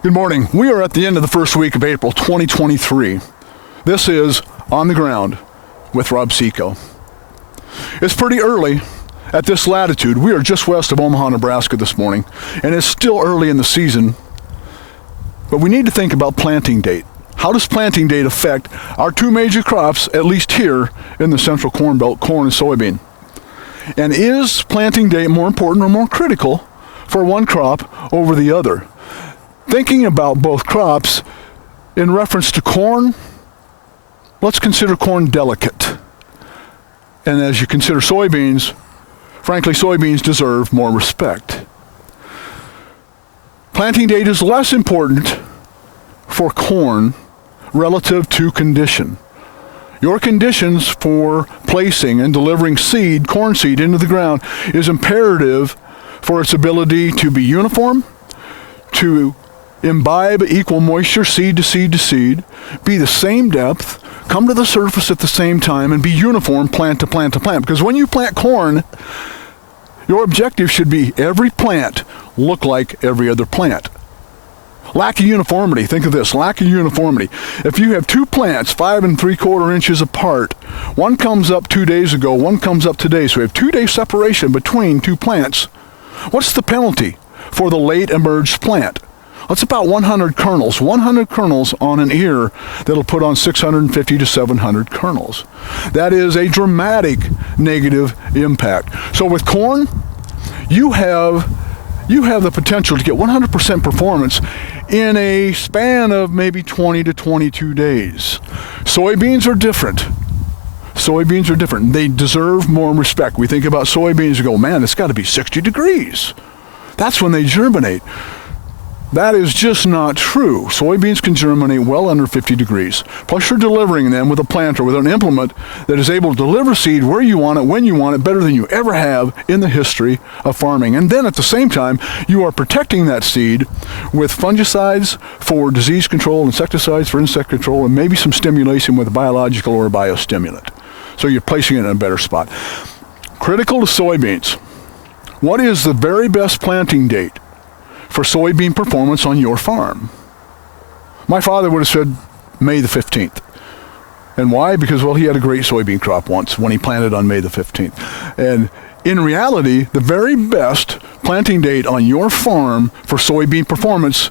Good morning. We are at the end of the first week of April 2023. This is On the Ground with Rob Seco. It's pretty early at this latitude. We are just west of Omaha, Nebraska this morning, and it's still early in the season. But we need to think about planting date. How does planting date affect our two major crops, at least here in the Central Corn Belt, corn and soybean? And is planting date more important or more critical for one crop over the other? Thinking about both crops in reference to corn, let's consider corn delicate. And as you consider soybeans, frankly, soybeans deserve more respect. Planting date is less important for corn relative to condition. Your conditions for placing and delivering seed, corn seed, into the ground is imperative for its ability to be uniform, to imbibe equal moisture seed to seed to seed, be the same depth, come to the surface at the same time, and be uniform plant to plant to plant. Because when you plant corn, your objective should be every plant look like every other plant. Lack of uniformity. Think of this, lack of uniformity. If you have two plants 5 3/4 inches apart, one comes up 2 days ago, one comes up today, so we have 2-day separation between two plants. What's the penalty for the late emerged plant? That's about 100 kernels. 100 kernels on an ear that'll put on 650 to 700 kernels. That is a dramatic negative impact. So with corn, you have the potential to get 100% performance in a span of maybe 20 to 22 days. Soybeans are different. Soybeans are different. They deserve more respect. We think about soybeans and go, man, it's got to be 60 degrees. That's when they germinate. That is just not true. Soybeans can germinate well under 50 degrees. Plus you're delivering them with a planter, with an implement that is able to deliver seed where you want it, when you want it, better than you ever have in the history of farming. And then at the same time, you are protecting that seed with fungicides for disease control, insecticides for insect control, and maybe some stimulation with a biological or a biostimulant. So you're placing it in a better spot. Critical to soybeans. What is the very best planting date for soybean performance on your farm? My father would have said May the 15th. And why? Because, well, he had a great soybean crop once when he planted on May the 15th. And in reality, the very best planting date on your farm for soybean performance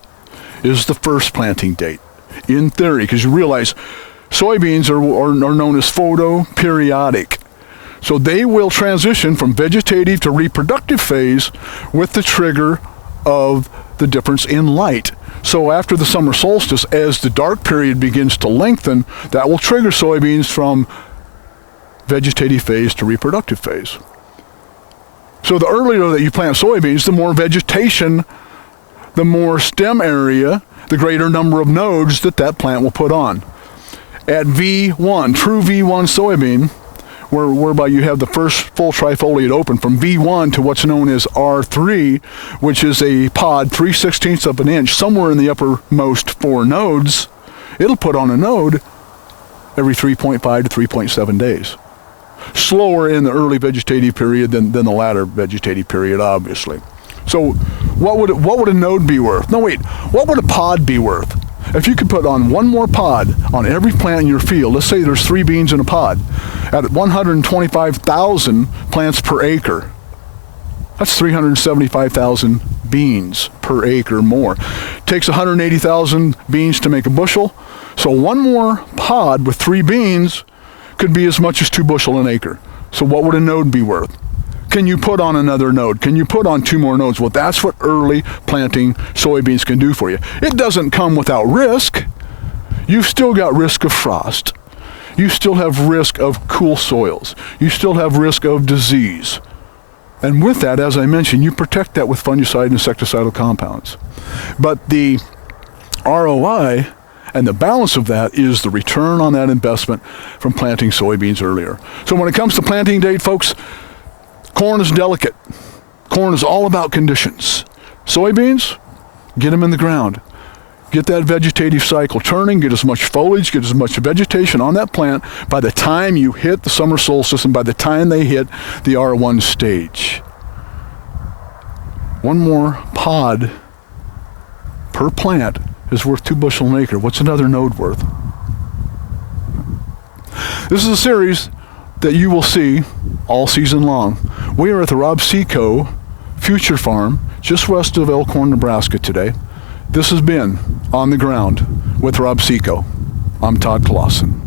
is the first planting date, in theory, because you realize soybeans are known as photoperiodic. So they will transition from vegetative to reproductive phase with the trigger of the difference in light. So after the summer solstice, as the dark period begins to lengthen, that will trigger soybeans from vegetative phase to reproductive phase. So the earlier that you plant soybeans, the more vegetation, the more stem area, the greater number of nodes that plant will put on. At V1, true V1 soybean, whereby you have the first full trifoliate open from V1 to what's known as R3, which is a pod 3/16 of an inch, somewhere in the uppermost 4 nodes, it'll put on a node every 3.5 to 3.7 days. Slower in the early vegetative period than the latter vegetative period, obviously. So what would a node be worth? No, wait, what would a pod be worth? If you could put on one more pod on every plant in your field, let's say there's 3 beans in a pod, at 125,000 plants per acre, that's 375,000 beans per acre more. Takes 180,000 beans to make a bushel, so one more pod with 3 beans could be as much as 2 bushel an acre. So what would a node be worth? Can you put on another node? Can you put on 2 more nodes? Well, that's what early planting soybeans can do for you. It doesn't come without risk. You've still got risk of frost. You still have risk of cool soils. You still have risk of disease. And with that, as I mentioned, you protect that with fungicide and insecticidal compounds. But the ROI and the balance of that is the return on that investment from planting soybeans earlier. So when it comes to planting date, folks, corn is delicate. Corn is all about conditions. Soybeans, get them in the ground. Get that vegetative cycle turning, get as much foliage, get as much vegetation on that plant by the time you hit the summer solstice and by the time they hit the R1 stage. One more pod per plant is worth 2 bushel an acre. What's another node worth? This is a series that you will see all season long. We are at the Rob Seco Future Farm, just west of Elkhorn, Nebraska today. This has been On the Ground with Rob Seco. I'm Todd Claussen.